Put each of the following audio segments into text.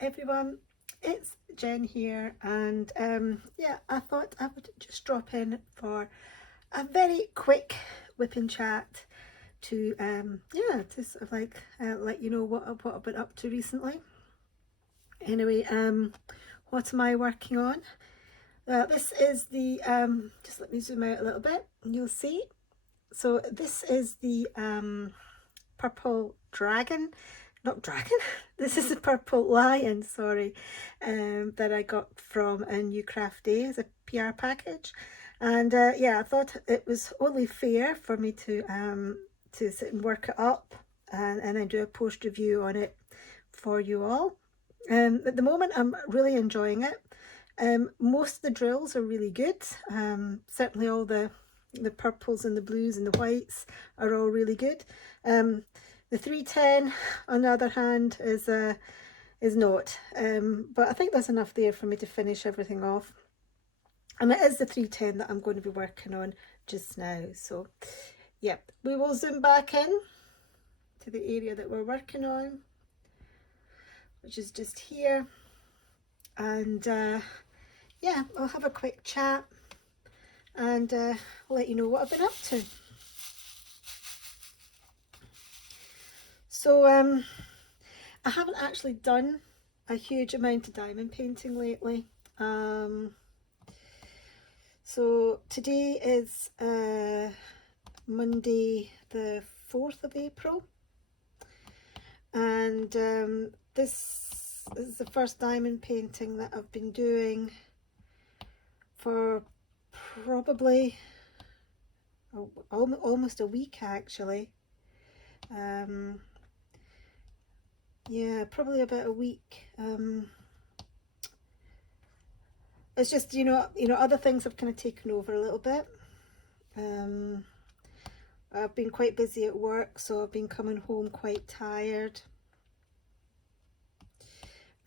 everyone, it's Jen here, and yeah, I thought I would just drop in for a very quick whipping chat to yeah, to sort of like let you know what I've been up to recently. Anyway, what am I working on? This is the just let me zoom out a little bit and you'll see. So this is the purple dragon, not dragon, this is a purple lion, sorry, that I got from a New Craft Day as a PR package. And yeah, I thought it was only fair for me to sit and work it up and then do a post review on it for you all. At the moment I'm really enjoying it. Most of the drills are really good. Certainly all the purples and the blues and the whites are all really good. The 310 on the other hand is not, but I think there's enough there for me to finish everything off, and it is the 310 that I'm going to be working on just now. So yeah, we will zoom back in to the area that we're working on, which is just here, and yeah, I'll have a quick chat and let you know what I've been up to. So I haven't actually done a huge amount of diamond painting lately. So today is Monday the 4th of April, and this is the first diamond painting that I've been doing for probably almost a week actually. Yeah, probably about a week. It's just, you know, other things have kind of taken over a little bit. I've been quite busy at work, so I've been coming home quite tired,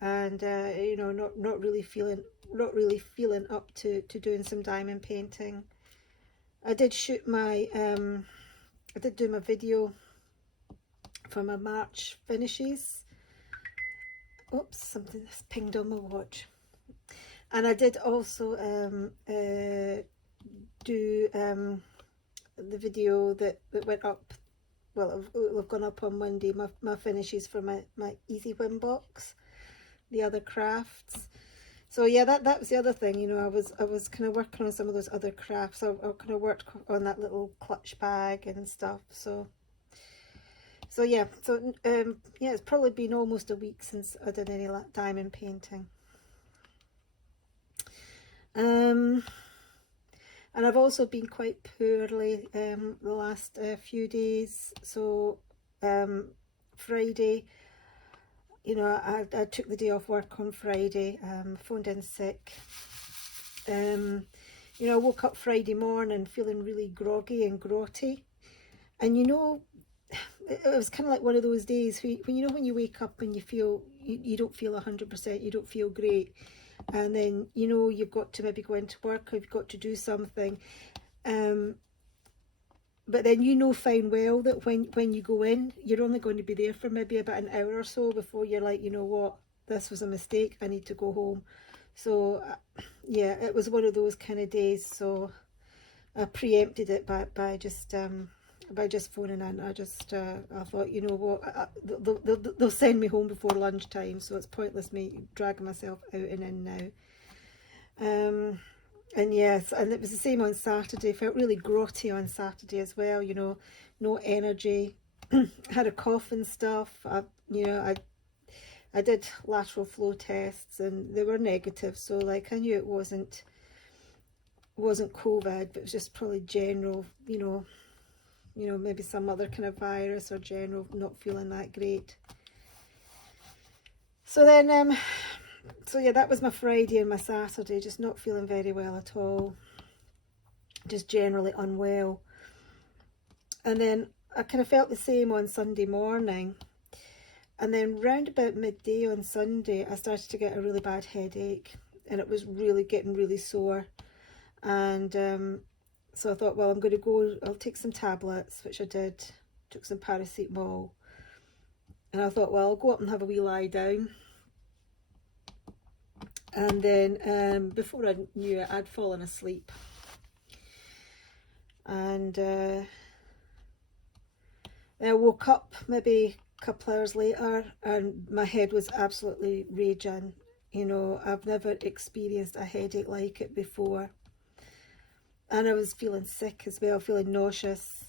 and you know, not really feeling up to doing some diamond painting. I did shoot my I did do my video for my March finishes. Oops, something that's pinged on my watch. And I did also do the video that went up, well, it'll have gone up on Monday, my finishes for my Easy Win box, the other crafts. So yeah, that was the other thing, you know, I was kind of working on some of those other crafts. I kind of worked on that little clutch bag and stuff. So yeah, so yeah, it's probably been almost a week since I did any diamond painting. And I've also been quite poorly the last few days. So Friday, you know, I took the day off work on Friday, phoned in sick. You know, I woke up Friday morning feeling really groggy and grotty, and you know, it was kind of like one of those days when you know, when you wake up and you feel you don't feel 100%, you don't feel great, and then you know you've got to maybe go into work or you've got to do something, but then you know fine well that when you go in, you're only going to be there for maybe about an hour or so before you're like, you know what, this was a mistake, I need to go home. So yeah, it was one of those kind of days. So I preempted it by just phoning in. I thought, you know what, they'll send me home before lunchtime, so it's pointless me dragging myself out and in now. And yes, and it was the same on Saturday. Felt really grotty on Saturday as well, you know, no energy. Had a cough and stuff. You know, I did lateral flow tests and they were negative, so like I knew it wasn't COVID, but it was just probably general, you know, maybe some other kind of virus or general not feeling that great. So then so yeah, that was my Friday and my Saturday, just not feeling very well at all, just generally unwell. And then I kind of felt the same on Sunday morning, and then round about midday on Sunday I started to get a really bad headache, and it was really getting really sore. And so I thought, well, I'm going to go, I'll take some tablets, which I did, took some paracetamol, and I thought, well, I'll go up and have a wee lie down. And then before I knew it, I'd fallen asleep. And I woke up maybe a couple hours later and my head was absolutely raging. You know, I've never experienced a headache like it before. And I was feeling sick as well, feeling nauseous.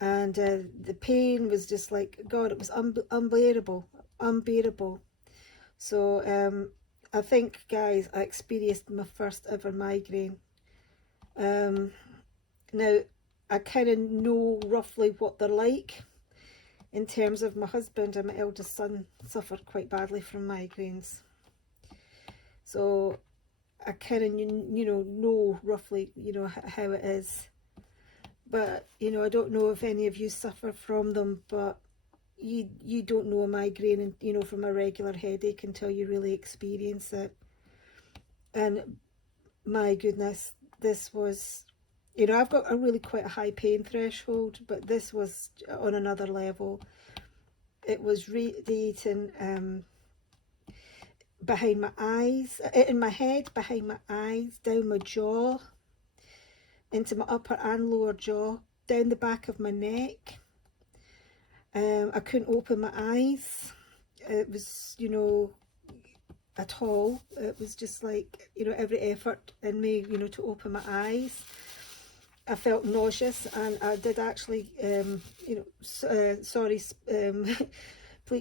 And the pain was just like, God, it was unbearable, unbearable. So I think, guys, I experienced my first ever migraine. Now, I kind of know roughly what they're like in terms of my husband and my eldest son suffered quite badly from migraines. So I kind of, know roughly, how it is. But, I don't know if any of you suffer from them, but you don't know a migraine, from a regular headache until you really experience it. And my goodness, this was, I've got a really quite a high pain threshold, but this was on another level. It was radiating behind my eyes, in my head, behind my eyes, down my jaw, into my upper and lower jaw, down the back of my neck. I couldn't open my eyes. It was, at all. It was just like, every effort in me, to open my eyes. I felt nauseous, and I did actually, sorry,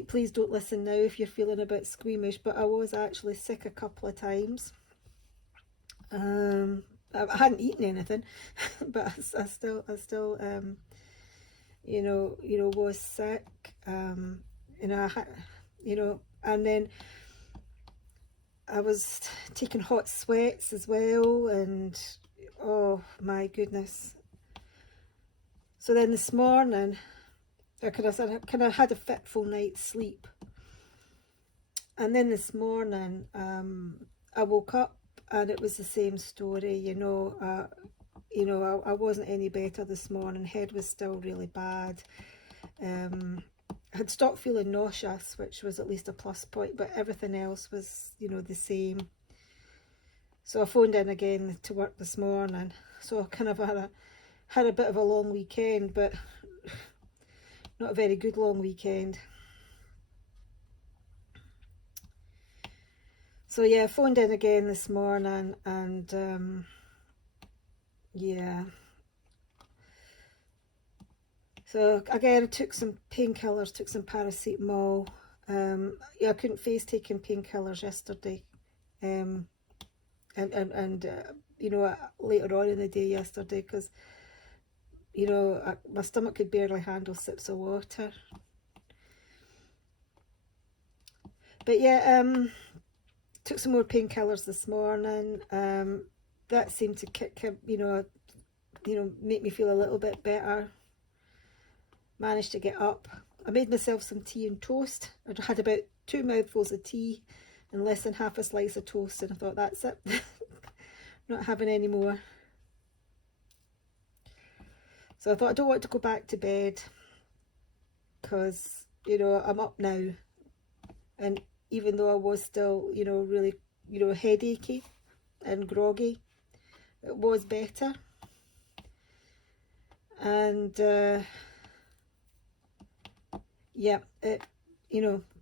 please don't listen now if you're feeling a bit squeamish, but I was actually sick a couple of times. I hadn't eaten anything, but I still, was sick. And then I was taking hot sweats as well, and oh my goodness. So then this morning, I kind of had a fitful night's sleep, and then this morning, I woke up and it was the same story. I wasn't any better this morning. Head was still really bad. I had stopped feeling nauseous, which was at least a plus point, but everything else was, the same. So I phoned in again to work this morning. So I kind of had a bit of a long weekend, but not a very good long weekend. So yeah, I phoned in again this morning, and yeah. So again, I took some painkillers, took some paracetamol. Yeah, I couldn't face taking painkillers yesterday. And later on in the day yesterday, because my stomach could barely handle sips of water. But yeah, took some more painkillers this morning. That seemed to make me feel a little bit better. Managed to get up. I made myself some tea and toast. I had about 2 mouthfuls of tea and less than half a slice of toast, and I thought, that's it. Not having any more. So I thought, I don't want to go back to bed because, I'm up now. And even though I was still, really, headachy and groggy, it was better. And yeah, it,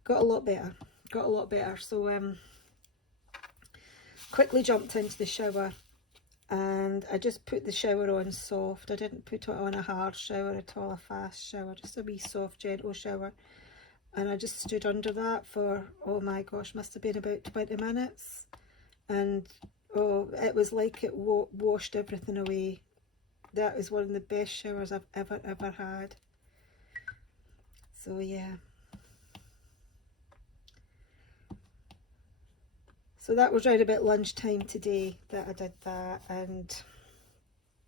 got a lot better. So quickly jumped into the shower, and I just put the shower on soft. I didn't put it on a hard shower at all, a fast shower, just a wee soft gentle shower. And I just stood under that for, oh my gosh, must have been about 20 minutes. And oh, it was like it washed everything away. That was one of the best showers I've ever had. So yeah. So that was right about lunchtime today that I did that, and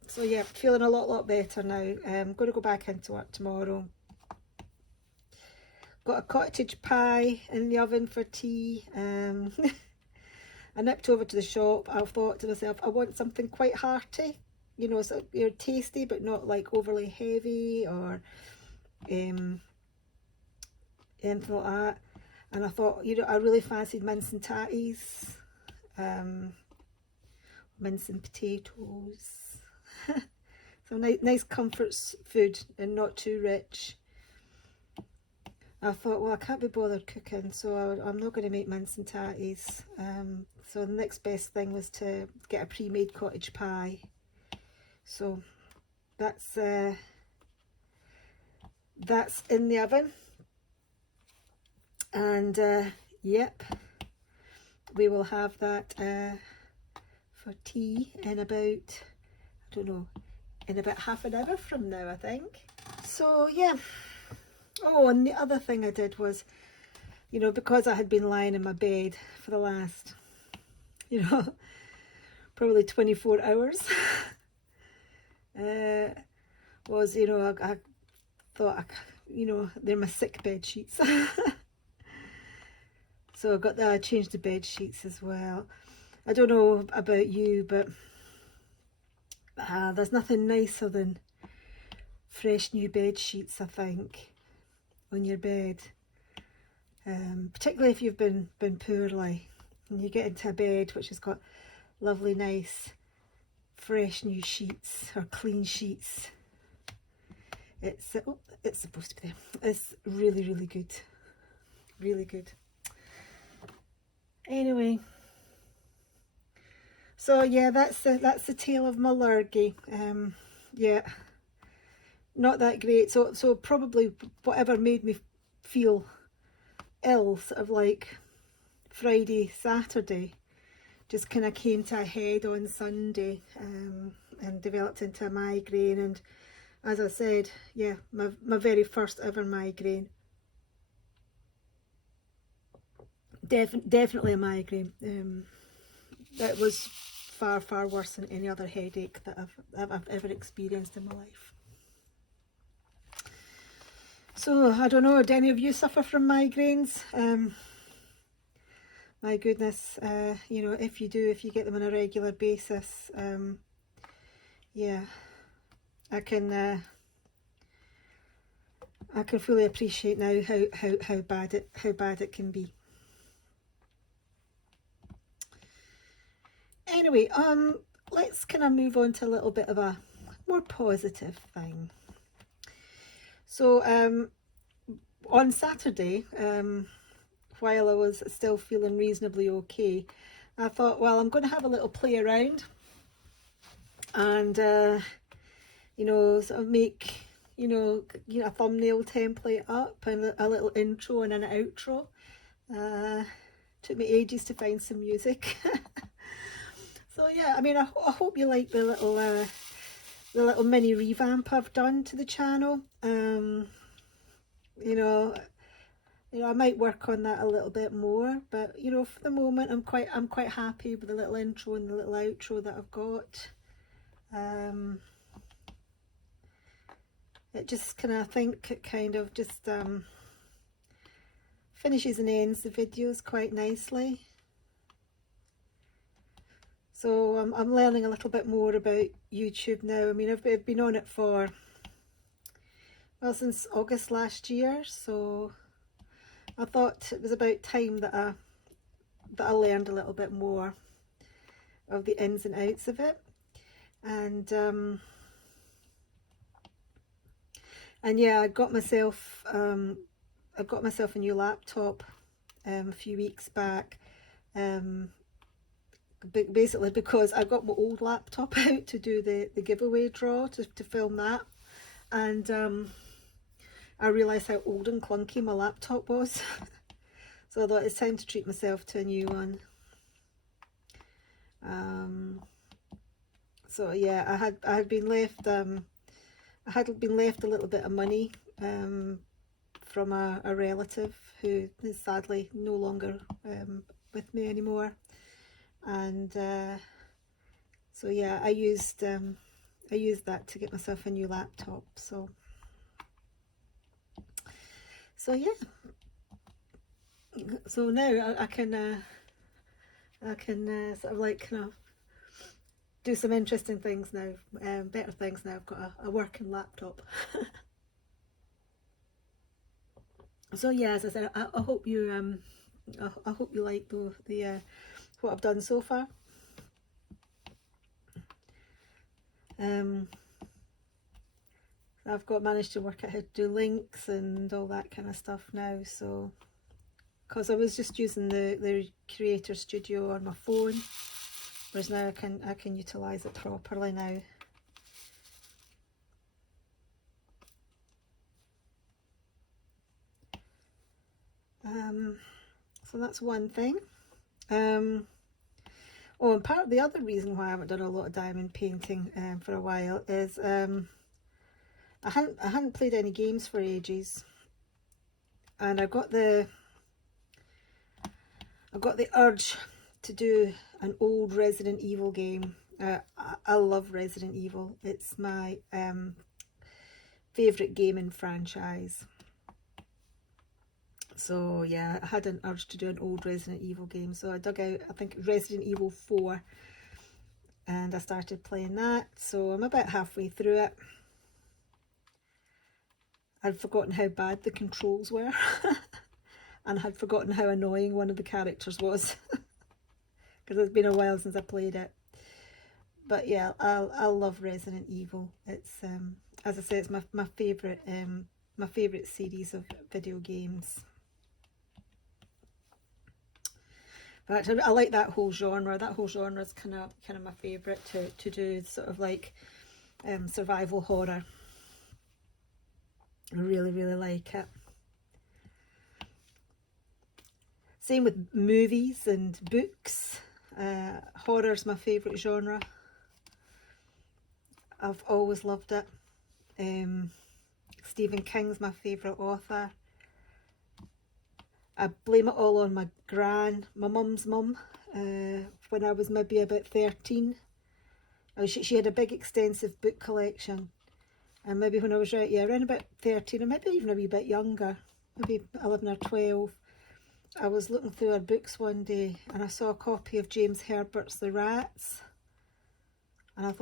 so yeah, feeling a lot better now. I'm going to go back into work tomorrow. Got a cottage pie in the oven for tea. I nipped over to the shop. I thought to myself, I want something quite hearty, so tasty but not like overly heavy or anything like that. and I thought, you know, I really fancied mince and tatties, mince and potatoes. So nice comfort food and not too rich. I thought, well, I can't be bothered cooking, so I'm not going to make mince and tatties. So the next best thing was to get a pre-made cottage pie. So that's in the oven, and yep, we will have that for tea in about, I don't know, in about half an hour from now, I think. So yeah. Oh, and the other thing I did was, you know, because I had been lying in my bed for the last, you know, probably 24 hours, was, you know, I thought, you know, they're my sick bed sheets. So I got that, I changed the bed sheets as well. I don't know about you, but there's nothing nicer than fresh new bed sheets, I think, on your bed. Particularly if you've been poorly and you get into a bed which has got lovely, nice, fresh new sheets or clean sheets. It's it's supposed to be there. It's really, really good, really good. Anyway, so yeah, that's the tale of my lurgy. Yeah, not that great. So probably whatever made me feel ill, sort of like Friday, Saturday, just kind of came to a head on Sunday, and developed into a migraine. And as I said, yeah, my very first ever migraine. Definitely a migraine. That was far, far worse than any other headache that I've ever experienced in my life. So I don't know, do any of you suffer from migraines? My goodness, you know, if you do, if you get them on a regular basis, yeah, I can fully appreciate now how bad it can be. Anyway, let's kind of move on to a little bit of a more positive thing. So on Saturday, while I was still feeling reasonably okay, I thought, well, I'm going to have a little play around and you know, sort of make, you know, a thumbnail template up and a little intro and an outro. Took me ages to find some music. So yeah, I mean, I hope you like the little mini revamp I've done to the channel. You know, I might work on that a little bit more, but you know, for the moment, I'm quite happy with the little intro and the little outro that I've got. It just kind of, I think it kind of just finishes and ends the videos quite nicely. So I'm learning a little bit more about YouTube now. I mean, I've been on it for, well, since August last year, so I thought it was about time that I learned a little bit more of the ins and outs of it. And yeah, I got myself a new laptop a few weeks back, basically because I got my old laptop out to do the giveaway draw, to film that, and I realised how old and clunky my laptop was. So I thought it's time to treat myself to a new one. So yeah, I had been left a little bit of money from a relative who is sadly no longer with me anymore, and so yeah, I used that to get myself a new laptop. So yeah, so now I can sort of like kind of do some interesting things now, better things now. I've got a working laptop. So yeah, as I said, I hope you I hope you like the what I've done so far. I've managed to work out how to do links and all that kind of stuff now. So because I was just using the Creator Studio on my phone, whereas now I can utilize it properly now. So that's one thing. Oh, and part of the other reason why I haven't done a lot of diamond painting for a while is I hadn't played any games for ages, and I got the urge to do an old Resident Evil game. I love Resident Evil. It's my favourite gaming franchise. So yeah, I had an urge to do an old Resident Evil game, so I dug out, I think, Resident Evil 4, and I started playing that. So I'm about halfway through it. I'd forgotten how bad the controls were and had forgotten how annoying one of the characters was because it's been a while since I played it. But yeah, I love Resident Evil. It's as I say, it's my favourite series of video games. But actually, I like that whole genre. That whole genre is kind of my favourite to do, sort of like survival horror. I really like it. Same with movies and books. Horror's my favourite genre. I've always loved it. Stephen King's my favourite author. I blame it all on my mum's mum. When I was maybe about 13, she had a big extensive book collection, and maybe when I was around about 13, or maybe even a wee bit younger, maybe 11 or 12, I was looking through her books one day and I saw a copy of James Herbert's The Rats, and I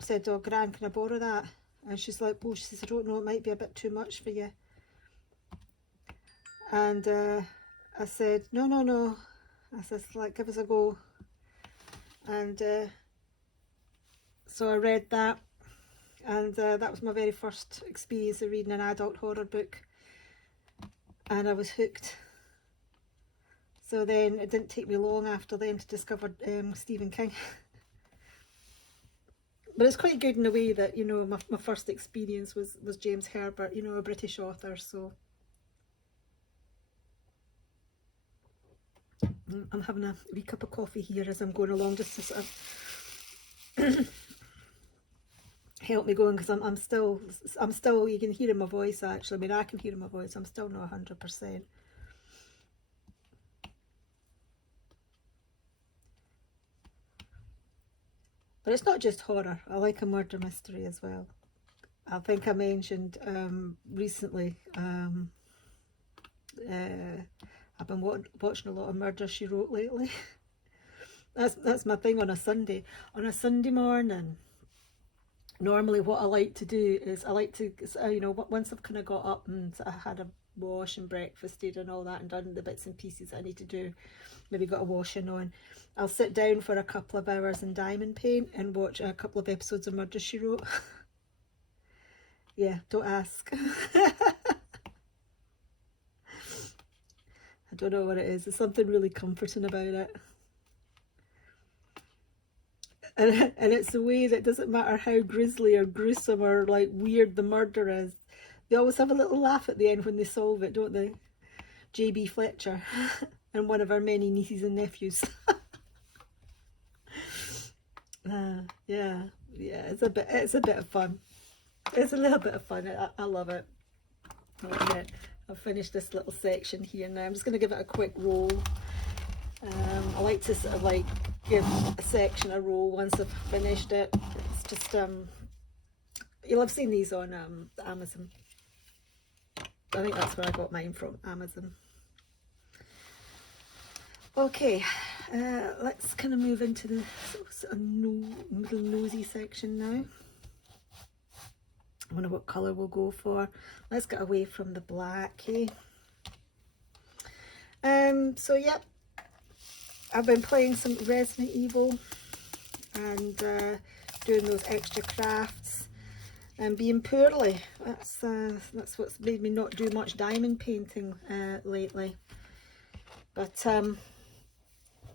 said, oh Gran, can I borrow that? And she's like, well, she says, I don't know, it might be a bit too much for you. And I said, no. I said, like, give us a go. And so I read that, and that was my very first experience of reading an adult horror book, and I was hooked. So then it didn't take me long after then to discover Stephen King. But it's quite good in a way that, you know, my first experience was James Herbert, you know, a British author. So I'm having a wee cup of coffee here as I'm going along, just to sort of help me going, because I'm still, you can hear in my voice actually. I mean, I can hear in my voice, I'm still not 100%. But it's not just horror. I like a murder mystery as well. I think I mentioned recently, I've been watching a lot of Murder, She Wrote lately. That's my thing on a Sunday. On a Sunday morning, normally what I like to do is I like to, you know, once I've kind of got up and I had a wash and breakfasted and all that and done the bits and pieces I need to do, maybe got a washing on, I'll sit down for a couple of hours and diamond paint and watch a couple of episodes of Murder, She Wrote. Yeah, don't ask. I don't know what it is. There's something really comforting about it. And it's the way that it doesn't matter how grisly or gruesome or like weird the murder is, they always have a little laugh at the end when they solve it, don't they? J.B. Fletcher and one of our many nieces and nephews. Yeah, it's a bit of fun. It's a little bit of fun. I love it. I love it. I've finished this little section here now. I'm just going to give it a quick roll. I like to sort of like give a section a roll once I've finished it. It's just you'll have seen these on Amazon. I think that's where I got mine from, Amazon. Okay, let's kind of move into the sort of middle nosy section now. I wonder what colour we'll go for. Let's get away from the black, eh? So yeah, I've been playing some Resident Evil and doing those extra crafts and being poorly. That's what's made me not do much diamond painting lately. But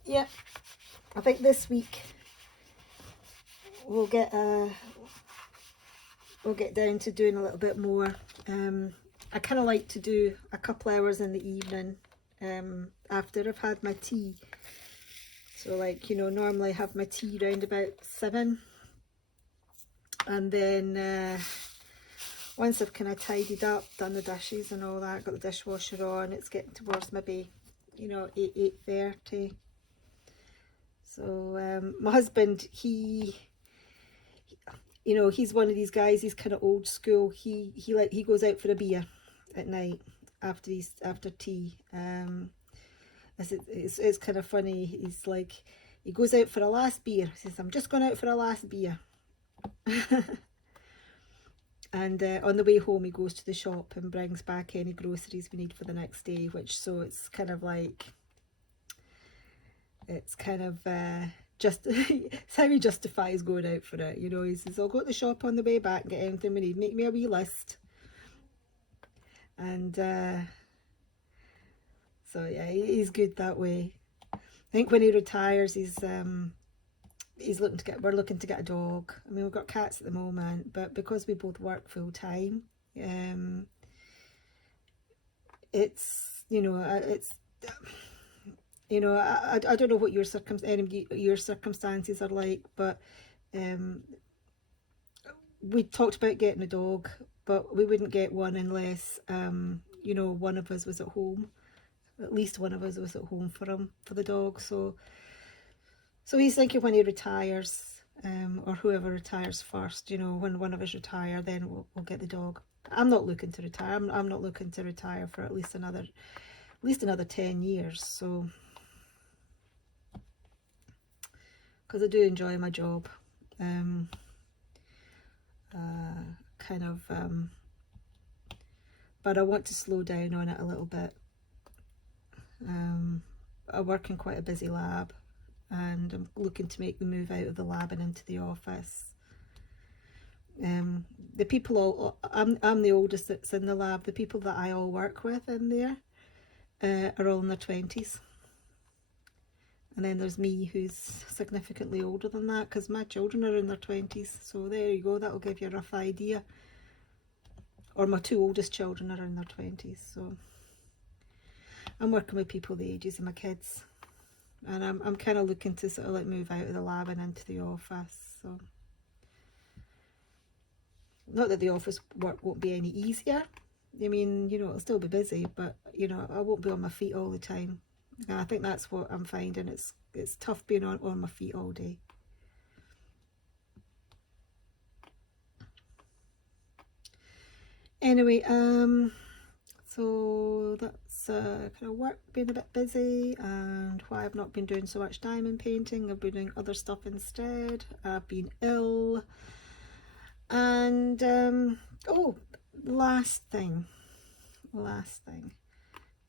yeah, I think this week we'll get down to doing a little bit more. I kind of like to do a couple hours in the evening after I've had my tea. So like, you know, normally I have my tea around about 7, and then once I've kind of tidied up, done the dishes and all that, got the dishwasher on, it's getting towards maybe, you know, 8:30. So my husband, he you know, he's one of these guys, he's kind of old school. He goes out for a beer at night after tea. It's kind of funny. He's like, he goes out for a last beer. He says, I'm just going out for a last beer. And on the way home he goes to the shop and brings back any groceries we need for the next day, which, so it's kind of like, it's kind of just it's how he justifies going out for it, you know. He says, I'll go to the shop on the way back and get anything we need, make me a wee list. And so yeah, he's good that way. I think when he retires, we're looking to get a dog. I mean, we've got cats at the moment, but because we both work full time, it's, you know, I don't know what your circumstances are like, but we talked about getting a dog, but we wouldn't get one unless you know, one of us was at home. At least one of us was at home for the dog. So he's thinking when he retires, or whoever retires first, you know, when one of us retire, then we'll get the dog. I'm not looking to retire. I'm not looking to retire for at least another 10 years. So, because I do enjoy my job, but I want to slow down on it a little bit. I work in quite a busy lab, and I'm looking to make the move out of the lab and into the office. The people I'm the oldest that's in the lab. The people that I all work with in there are all in their 20s. And then there's me, who's significantly older than that, because my children are in their 20s. So there you go, that'll give you a rough idea. Or my 2 oldest children are in their 20s. So I'm working with people the ages of my kids. And I'm kind of looking to sort of like move out of the lab and into the office. So, not that the office work won't be any easier. I mean, you know, it'll still be busy, but, you know, I won't be on my feet all the time. And I think that's what I'm finding. It's tough being on my feet all day. Anyway, so that's kind of work being a bit busy, and why I've not been doing so much diamond painting. I've been doing other stuff instead. I've been ill. And oh, last thing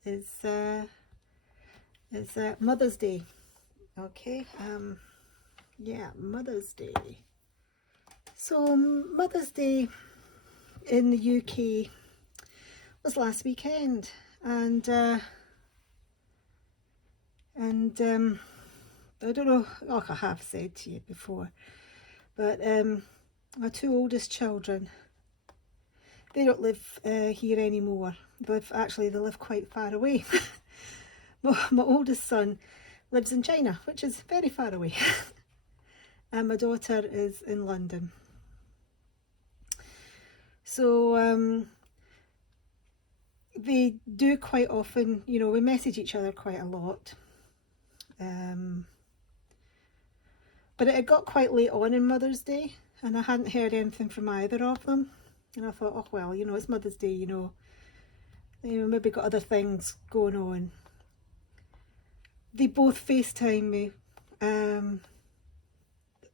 is Mother's Day. Okay, yeah, Mother's Day. So Mother's Day in the UK was last weekend, and I don't know, like I have said to you before, but my 2 oldest children, they don't live here anymore. They live quite far away. My oldest son lives in China, which is very far away. And my daughter is in London. So they do quite often, you know, we message each other quite a lot. But it had got quite late on in Mother's Day, and I hadn't heard anything from either of them. And I thought, oh well, you know, it's Mother's Day, you know, maybe got other things going on. They both FaceTime me.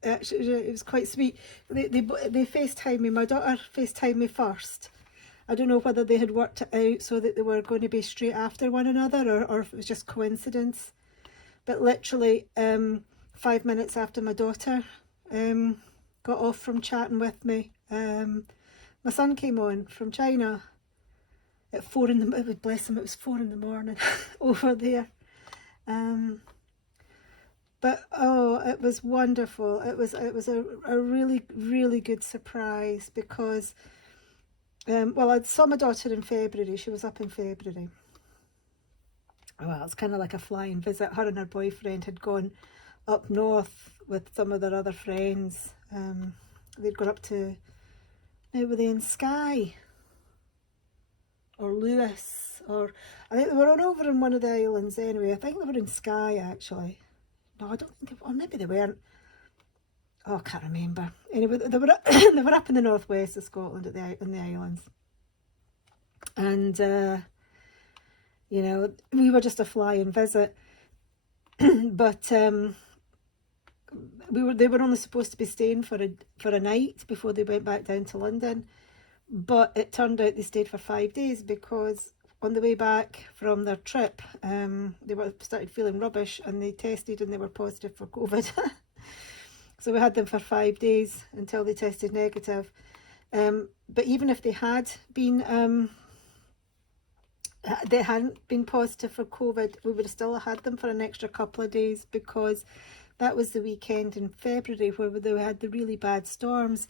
Actually, it was quite sweet. They FaceTime me. My daughter FaceTimed me first, I don't know whether they had worked it out so that they were going to be straight after one another, or if it was just coincidence. But literally 5 minutes after my daughter got off from chatting with me, my son came on from China at 4 in the, bless him, it was 4 in the morning over there. But oh, it was wonderful. It was a really, really good surprise because, well, I saw my daughter in February. She was up in February. Well, it's kind of like a flying visit. Her and her boyfriend had gone up north with some of their other friends. They'd gone up to, now were they in Skye or Lewis, or I think they were on over in one of the islands anyway. I think they were in Skye actually. No, I don't think, or maybe they weren't. Oh, I can't remember. Anyway, they were they were up in the northwest of Scotland in the islands, and you know, we were just a flying visit, but they were only supposed to be staying for a night before they went back down to London, but it turned out they stayed for 5 days because on the way back from their trip, they started feeling rubbish and they tested and they were positive for COVID. So we had them for 5 days until they tested negative. But even if they hadn't been positive for COVID, we would have still had them for an extra couple of days because that was the weekend in February where they had the really bad storms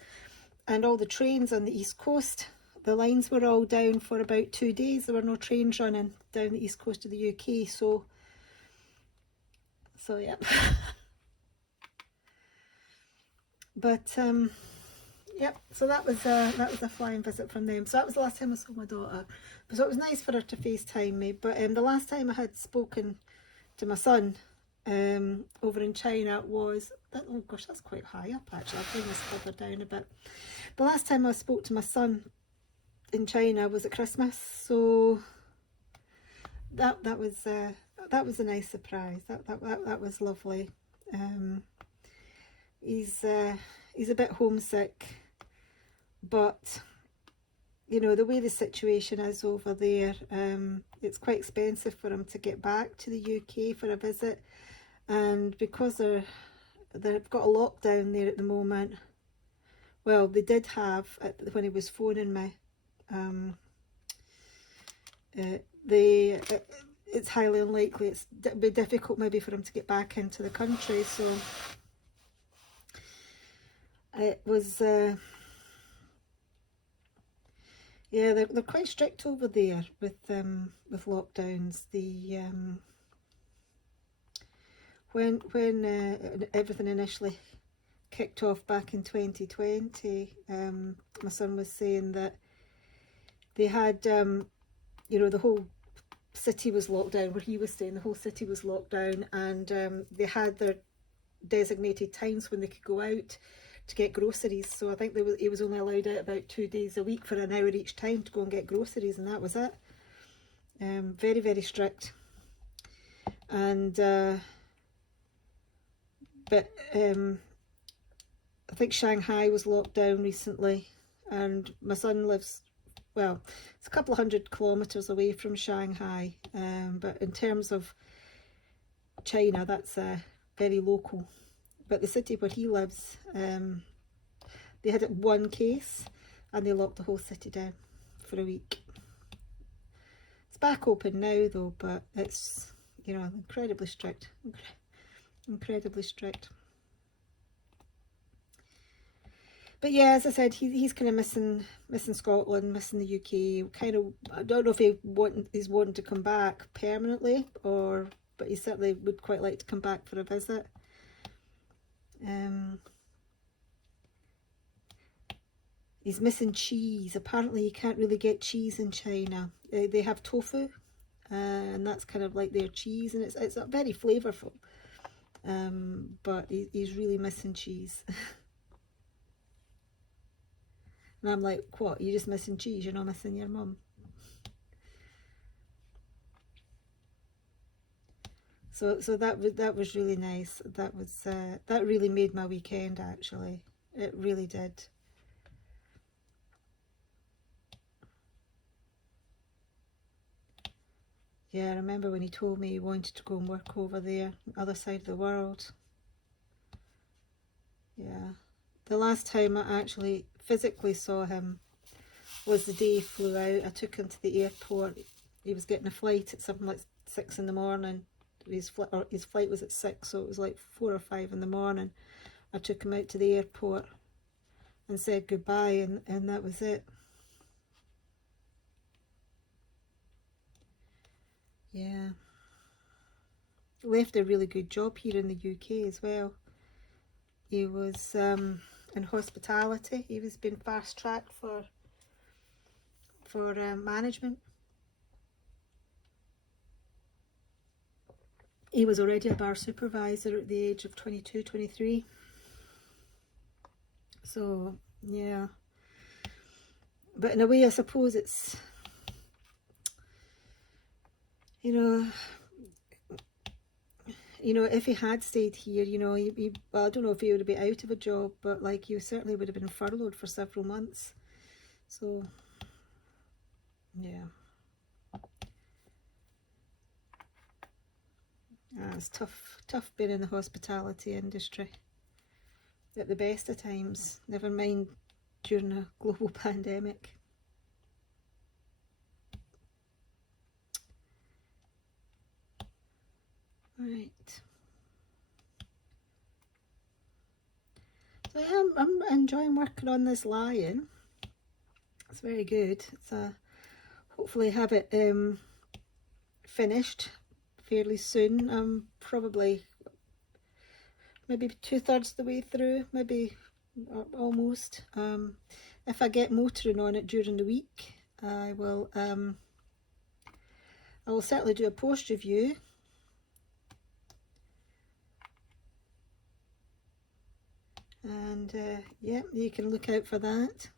and all the trains on the East Coast, the lines were all down for about 2 days. There were no trains running down the East Coast of the UK. So yeah. But yep, so that was a flying visit from them. So that was the last time I saw my daughter. So it was nice for her to FaceTime me. But the last time I had spoken to my son over in China was, oh gosh, that's quite high up actually. I'll bring this further down a bit. The last time I spoke to my son in China was at Christmas. So that was a nice surprise. That was lovely. He's a bit homesick, but you know, the way the situation is over there, it's quite expensive for him to get back to the UK for a visit, and because they've got a lockdown there at the moment. Well, they did have when he was phoning me. It's highly unlikely. It'd be difficult maybe for him to get back into the country, so it was yeah, they're quite strict over there with lockdowns. The when everything initially kicked off back in 2020, my son was saying that they had you know, the whole city was locked down. Where he was staying, the whole city was locked down, and they had their designated times when they could go out to get groceries. So I think he was only allowed out about 2 days a week for an hour each time to go and get groceries, and that was it. Very, very strict. And but I think Shanghai was locked down recently, and my son lives, well, it's a couple of 100 kilometers away from Shanghai, but in terms of China, that's very local. But the city where he lives, they had one case and they locked the whole city down for a week. It's back open now though, but it's, you know, incredibly strict. Incredibly strict. But yeah, as I said, he's kind of missing Scotland, missing the UK. Kind of, I don't know if he's wanting to come back permanently, but he certainly would quite like to come back for a visit. He's missing cheese. Apparently, you can't really get cheese in China. They have tofu, and that's kind of like their cheese, and it's very flavourful. But he's really missing cheese. And I'm like, what? You're just missing cheese? You're not missing your mum? So that was really nice. That really made my weekend actually. It really did. Yeah, I remember when he told me he wanted to go and work over there, other side of the world. Yeah. The last time I actually physically saw him was the day he flew out. I took him to the airport. He was getting a flight at something like 6 in the morning. His flight was at 6, so it was like 4 or 5 in the morning. I took him out to the airport and said goodbye, and that was it. Yeah. Left a really good job here in the UK as well. He was in hospitality. He was being fast tracked for management. He was already a bar supervisor at the age of 22, 23. So, yeah. But in a way, I suppose it's, you know, if he had stayed here, well, I don't know if he would have been out of a job, but like you certainly would have been furloughed for several months. So, yeah. It's tough being in the hospitality industry at the best of times, never mind during a global pandemic. Right. So yeah, I'm enjoying working on this lion. It's very good. It's hopefully have it finished fairly soon. Probably maybe 2/3 the way through, maybe almost. If I get motoring on it during the week, I will certainly do a post review. And yeah, you can look out for that.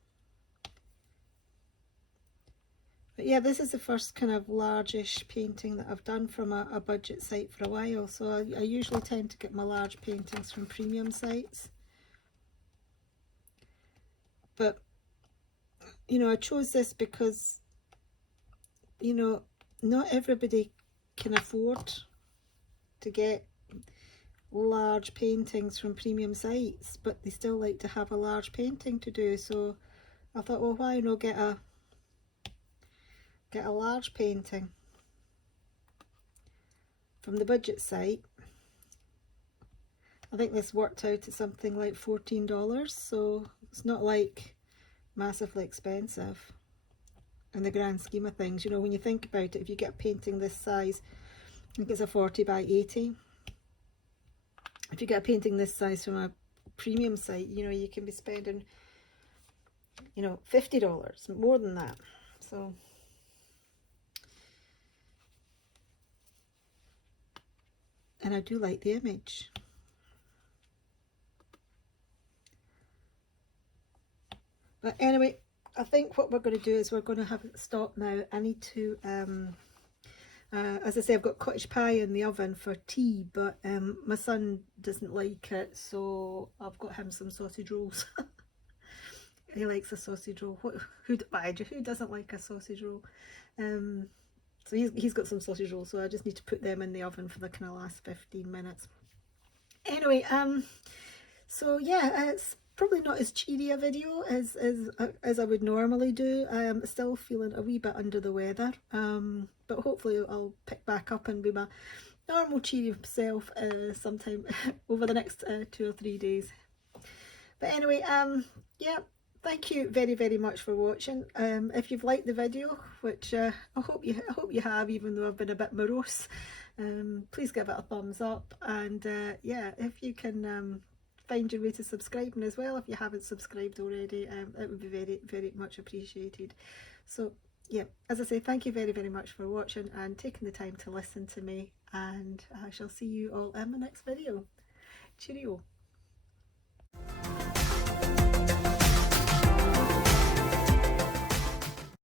But yeah, this is the first kind of largish painting that I've done from a budget site for a while. So I usually tend to get my large paintings from premium sites. But, I chose this because, not everybody can afford to get large paintings from premium sites, but they still like to have a large painting to do. So I thought, well, why not get a large painting from the budget site. I think this worked out at something like $14, so it's not like massively expensive in the grand scheme of things. When you think about it, if you get a painting this size, I think it's a 40 by 80. If you get a painting this size from a premium site, you can be spending, $50, more than that. So and I do like the image. But anyway, I think what we're going to do is we're going to have it stop now. I need to, as I say, I've got cottage pie in the oven for tea, but my son doesn't like it, so I've got him some sausage rolls. He likes a sausage roll. Who doesn't like a sausage roll? So he's got some sausage rolls, so I just need to put them in the oven for the kind of last 15 minutes. Anyway, so yeah, it's probably not as cheery a video as I would normally do. I am still feeling a wee bit under the weather, but hopefully I'll pick back up and be my normal cheery self sometime over the next 2 or 3 days. But anyway, yeah, thank you very, very much for watching. If you've liked the video, which I hope you have, even though I've been a bit morose, please give it a thumbs up. And yeah, if you can find your way to subscribing as well, if you haven't subscribed already, it would be very, very much appreciated. So yeah, as I say, thank you very, very much for watching and taking the time to listen to me, and I shall see you all in the next video. Cheerio.